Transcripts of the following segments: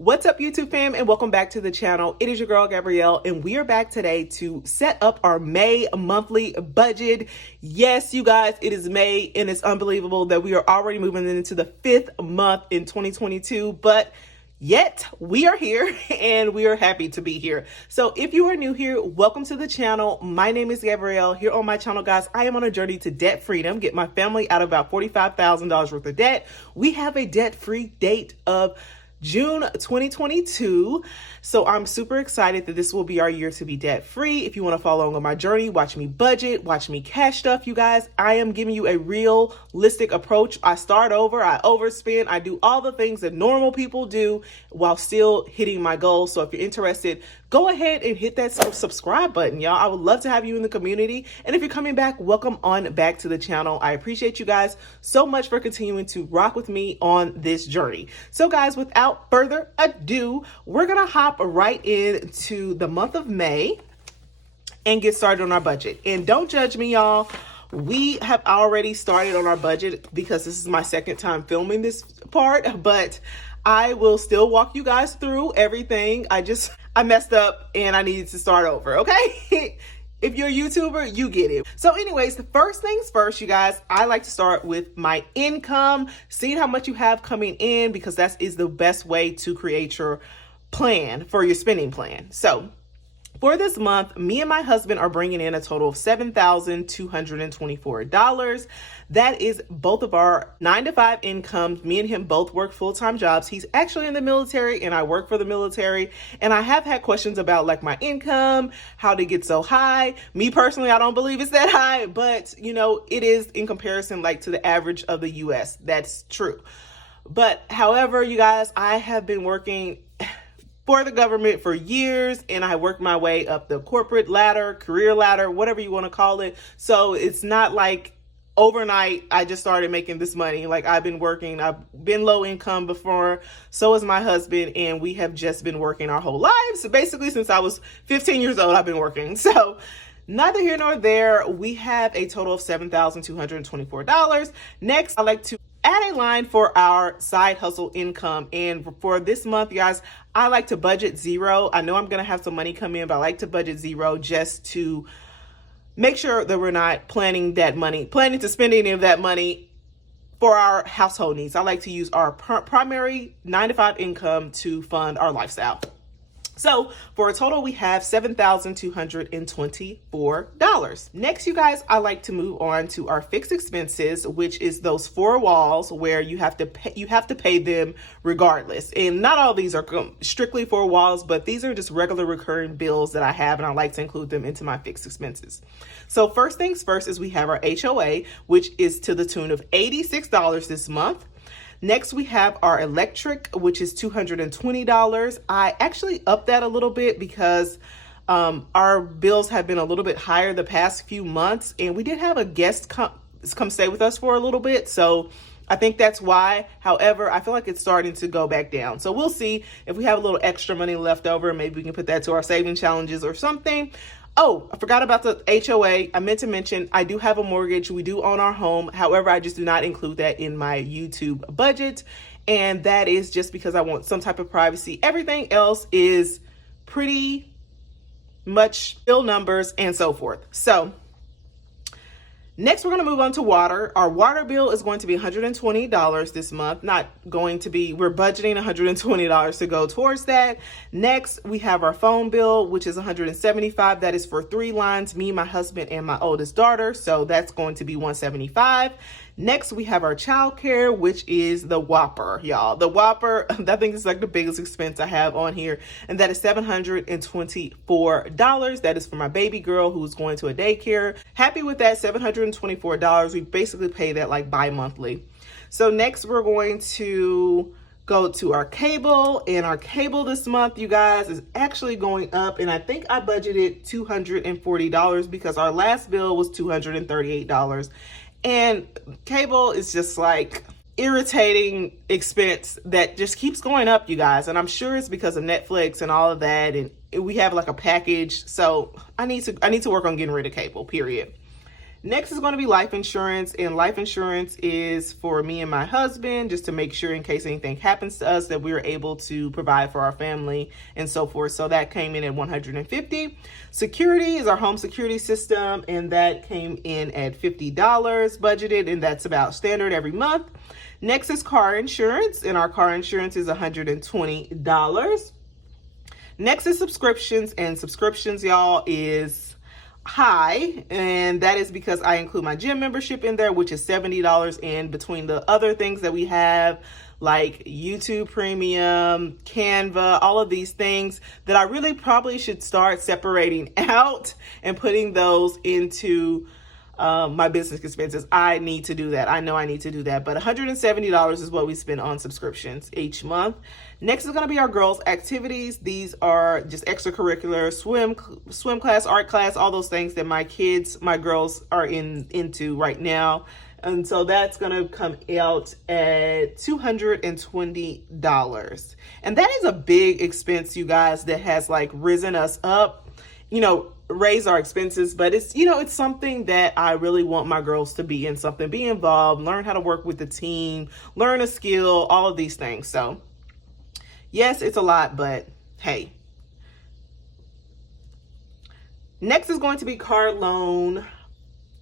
What's up, YouTube fam, and welcome back to the channel. It is your girl Gabrielle, and we are back today to set up our May monthly budget. Yes, you guys, it is May, and it's unbelievable that we are already moving into the 5th month in 2022, but yet we are here and we are happy to be here. So if you are new here, welcome to the channel. My name is Gabrielle. Here on my channel, guys, I am on a journey to debt freedom, get my family out of about $45,000 worth of debt. We have a debt-free date of June 2022. So I'm super excited that this will be our year to be debt free. If you want to follow along on my journey, watch me budget, watch me cash stuff, you guys. I am giving you a realistic approach. I start over, I overspend, I do all the things that normal people do while still hitting my goals. So if you're interested, go ahead and hit that subscribe button, y'all. I would love to have you in the community. And if you're coming back, welcome on back to the channel. I appreciate you guys so much for continuing to rock with me on this journey. So guys, without further ado, we're going to hop right into the month of May and get started on our budget. And don't judge me, y'all. We have already started on our budget because this is my second time filming this part, but I will still walk you guys through everything. I messed up and I needed to start over, okay? If you're a YouTuber, you get it. So anyways, the first things first, you guys, I like to start with my income, seeing how much you have coming in, because that is the best way to create your plan for your spending plan. So for this month, me and my husband are bringing in a total of $7,224. That is both of our 9-to-5 incomes. Me and him both work full-time jobs. He's actually in the military and I work for the military. And I have had questions about like my income, how to get so high. Me personally, I don't believe it's that high, but you know, it is in comparison like to the average of the US. That's true. But however, you guys, I have been working for the government for years, and I worked my way up the corporate ladder, career ladder, whatever you want to call it. So it's not like overnight I just started making this money. Like I've been working, I've been low income before, so is my husband, and we have just been working our whole lives. So basically since I was 15 years old, I've been working. So neither here nor there, we have a total of $7,224. Next, I like to add a line for our side hustle income. And for this month, guys, I like to budget zero. I know I'm going to have some money come in, but I like to budget zero just to make sure that we're not planning to spend any of that money for our household needs. I like to use our primary 9-to-5 income to fund our lifestyle. So for a total, we have $7,224. Next, you guys, I like to move on to our fixed expenses, which is those 4 walls where you have to pay them regardless. And not all these are strictly 4 walls, but these are just regular recurring bills that I have, and I like to include them into my fixed expenses. So first things first is we have our HOA, which is to the tune of $86 this month. Next, we have our electric, which is $220. I actually upped that a little bit because our bills have been a little bit higher the past few months, and we did have a guest come stay with us for a little bit. So I think that's why. However, I feel like it's starting to go back down. So we'll see if we have a little extra money left over. Maybe we can put that to our saving challenges or something. Oh, I forgot about the HOA. I meant to mention I do have a mortgage. We do own our home. However, I just do not include that in my YouTube budget. And that is just because I want some type of privacy. Everything else is pretty much bill numbers and so forth. So next, we're going to move on to water. Our water bill is going to be $120 this month. We're budgeting $120 to go towards that. Next, we have our phone bill, which is $175. That is for 3 lines, me, my husband, and my oldest daughter. So that's going to be $175. Next, we have our childcare, which is the Whopper, y'all. The Whopper, I think it's like the biggest expense I have on here. And that is $724. That is for my baby girl who's going to a daycare. Happy with that, $724. We basically pay that like bi-monthly. So next, we're going to go to our cable, and our cable this month, you guys, is actually going up, and I think I budgeted $240 because our last bill was $238. And cable is just like irritating expense that just keeps going up, you guys. And I'm sure it's because of Netflix and all of that. And we have like a package. So I need to work on getting rid of cable, period. Next is going to be life insurance, and life insurance is for me and my husband, just to make sure in case anything happens to us that we are able to provide for our family and so forth. So that came in at $150. Security is our home security system, and that came in at $50 budgeted, and that's about standard every month. Next is car insurance, and our car insurance is $120. Next is subscriptions, and subscriptions, y'all, is high, and that is because I include my gym membership in there, which is $70, and between the other things that we have like YouTube Premium, Canva, all of these things that I really probably should start separating out and putting those into my business expenses. I need to do that. I know I need to do that, but $170 is what we spend on subscriptions each month. Next is going to be our girls' activities. These are just extracurricular, swim class, art class, all those things that my girls are into right now. And so that's going to come out at $220. And that is a big expense, you guys, that has like risen us up, raise our expenses, but it's, it's something that I really want my girls to be in something, be involved, learn how to work with the team, learn a skill, all of these things. So yes, it's a lot, but hey. Next is going to be car loan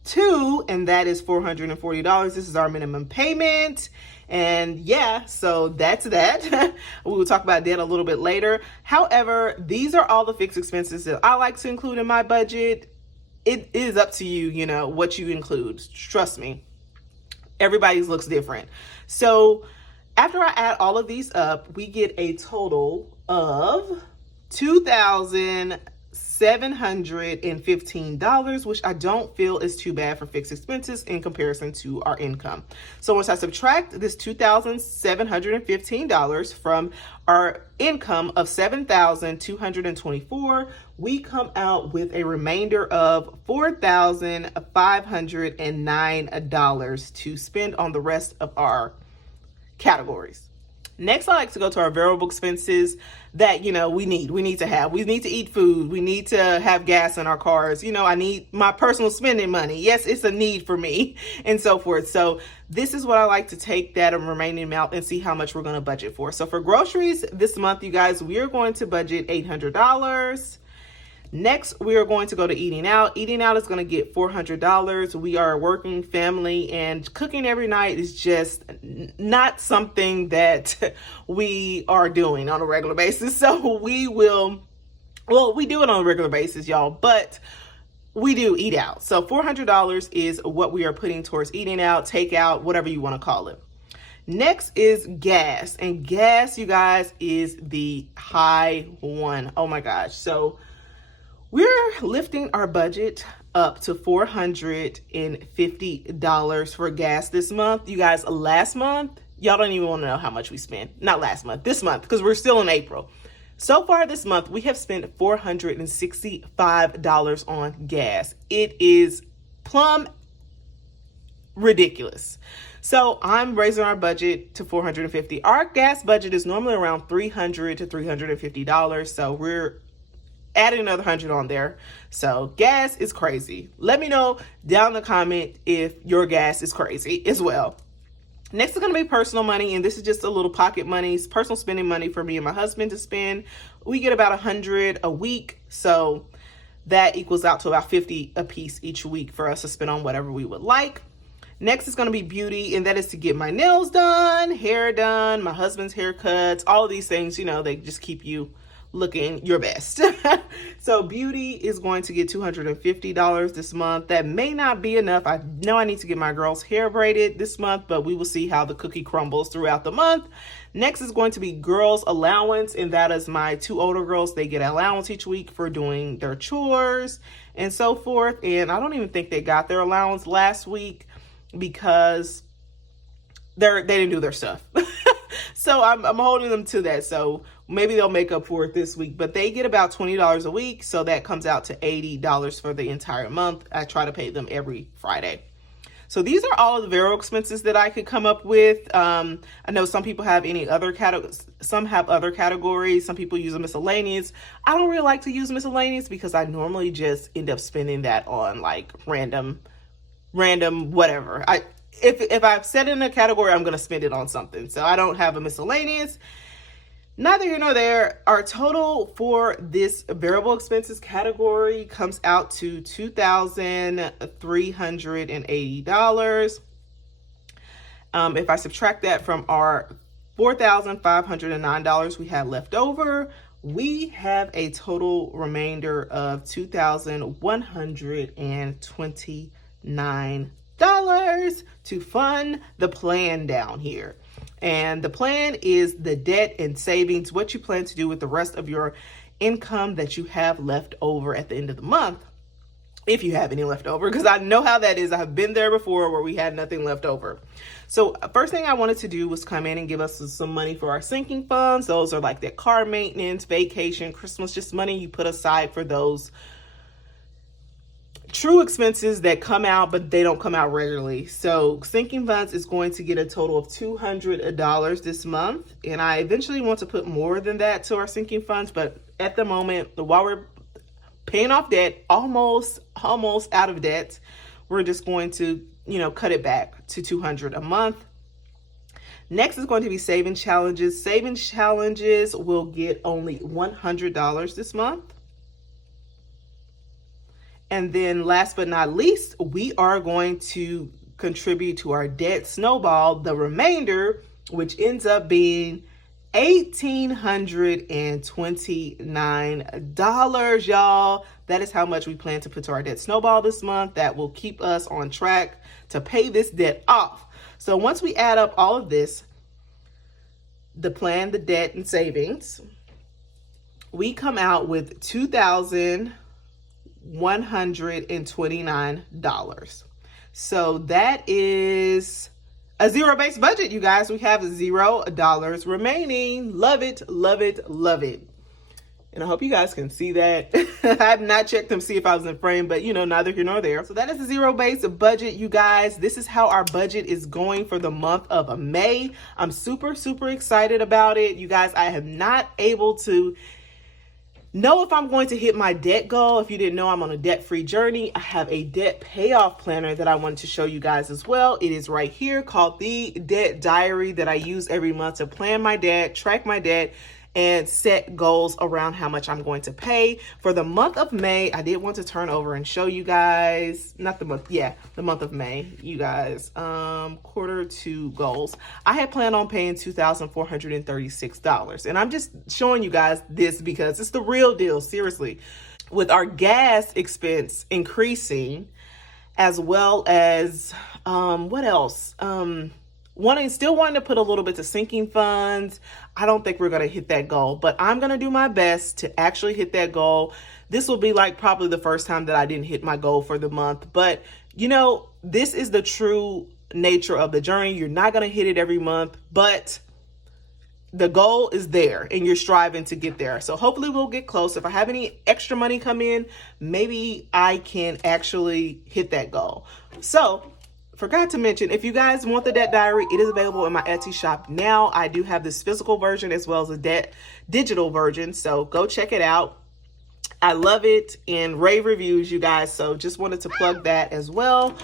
2, and that is $440. This is our minimum payment. And yeah, so that's that. We will talk about that a little bit later. However, these are all the fixed expenses that I like to include in my budget. It is up to you, what you include. Trust me, everybody's looks different. So after I add all of these up, we get a total of $2,715, which I don't feel is too bad for fixed expenses in comparison to our income. So once I subtract this $2,715 from our income of $7,224, we come out with a remainder of $4,509 to spend on the rest of our categories. Next, I like to go to our variable expenses that, we need to have. We need to eat food. We need to have gas in our cars. I need my personal spending money. Yes, it's a need for me and so forth. So this is what I like to take that remaining amount and see how much we're going to budget for. So for groceries this month, you guys, we are going to budget $800. Next, we are going to go to eating out. Eating out is going to get $400. We are a working family, and cooking every night is just not something that we are doing on a regular basis. So we do it on a regular basis, y'all, but we do eat out. So $400 is what we are putting towards eating out, takeout, whatever you want to call it. Next is gas, and gas, you guys, is the high one. Oh my gosh. So we're lifting our budget up to $450 for gas this month. You guys, last month, y'all don't even want to know how much we spent. Not last month, this month, because we're still in April. So far this month, we have spent $465 on gas. It is plumb ridiculous. So I'm raising our budget to $450. Our gas budget is normally around $300 to $350. So we're adding another 100 on there. So gas is crazy. Let me know down in the comment if your gas is crazy as well. Next is going to be personal money, and this is just a little pocket money, personal spending money for me and my husband to spend. We get about 100 a week, so that equals out to about 50 a piece each week for us to spend on whatever we would like. Next is going to be beauty, and that is to get my nails done, hair done, my husband's haircuts, all of these things, they just keep you looking your best. So beauty is going to get $250 this month. That may not be enough. I know I need to get my girls' hair braided this month, but we will see how the cookie crumbles throughout the month. Next is going to be girls' allowance, and that is my 2 older girls. They get allowance each week for doing their chores and so forth. And I don't even think they got their allowance last week because they didn't do their stuff. So I'm holding them to that. So maybe they'll make up for it this week, but they get about $20 a week. So that comes out to $80 for the entire month. I try to pay them every Friday. So these are all of the variable expenses that I could come up with. I know some people have other categories. Some have other categories. Some people use a miscellaneous. I don't really like to use miscellaneous because I normally just end up spending that on like random random whatever. If I've set it in a category, I'm going to spend it on something. So I don't have a miscellaneous. Neither here nor there. Our total for this variable expenses category comes out to $2,380. If I subtract that from our $4,509 we had left over, we have a total remainder of $2,129 to fund the plan down here. And the plan is the debt and savings, what you plan to do with the rest of your income that you have left over at the end of the month, if you have any left over, because I know how that is. I've been there before where we had nothing left over. So first thing I wanted to do was come in and give us some money for our sinking funds. Those are like that car maintenance, vacation, Christmas, just money you put aside for those true expenses that come out, but they don't come out regularly. So sinking funds is going to get a total of $200 this month. And I eventually want to put more than that to our sinking funds. But at the moment, while we're paying off debt, almost out of debt, we're just going to, cut it back to $200 a month. Next is going to be saving challenges. Saving challenges will get only $100 this month. And then last but not least, we are going to contribute to our debt snowball, the remainder, which ends up being $1,829, y'all. That is how much we plan to put to our debt snowball this month. That will keep us on track to pay this debt off. So once we add up all of this, the plan, the debt, and savings, we come out with $2,129. So that is a zero-based budget, you guys. We have $0 remaining. Love it, love it, love it. And I hope you guys can see that. I have not checked to see if I was in frame, but neither here nor there. So that is a zero-based budget, you guys. This is how our budget is going for the month of May. I'm super, super excited about it. You guys, I am not able to know if I'm going to hit my debt goal. If you didn't know, I'm on a debt-free journey. I have a debt payoff planner that I wanted to show you guys as well. It is right here, called the Debt Diary, that I use every month to plan my debt, track my debt, and set goals around how much I'm going to pay. For the month of May, I did want to turn over and show you guys, the month of May, you guys, quarter two goals. I had planned on paying $2,436. And I'm just showing you guys this because it's the real deal, seriously. With our gas expense increasing, as well as, what else? Still wanting to put a little bit to sinking funds. I don't think we're going to hit that goal, but I'm going to do my best to actually hit that goal. This will be like probably the first time that I didn't hit my goal for the month, but this is the true nature of the journey. You're not going to hit it every month, but the goal is there and you're striving to get there. So hopefully we'll get close. If I have any extra money come in, maybe I can actually hit that goal. So forgot to mention, if you guys want the debt diary, it is available in my Etsy shop now. I do have this physical version as well as a digital version. So go check it out. I love it, and rave reviews, you guys. So just wanted to plug that as well.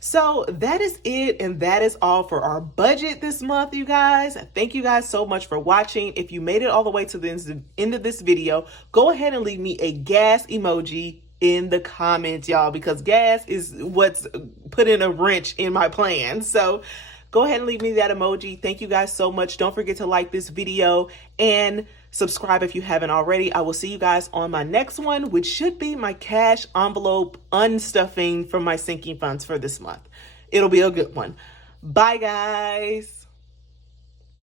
So that is it, and that is all for our budget this month, you guys. Thank you guys so much for watching. If you made it all the way to the end of this video, go ahead and leave me a gas emoji in the comments, y'all, because gas is what's putting a wrench in my plan. So go ahead and leave me that emoji. Thank you guys so much. Don't forget to like this video and subscribe if you haven't already. I will see you guys on my next one, which should be my cash envelope unstuffing from my sinking funds for this month. It'll be a good one. Bye, guys.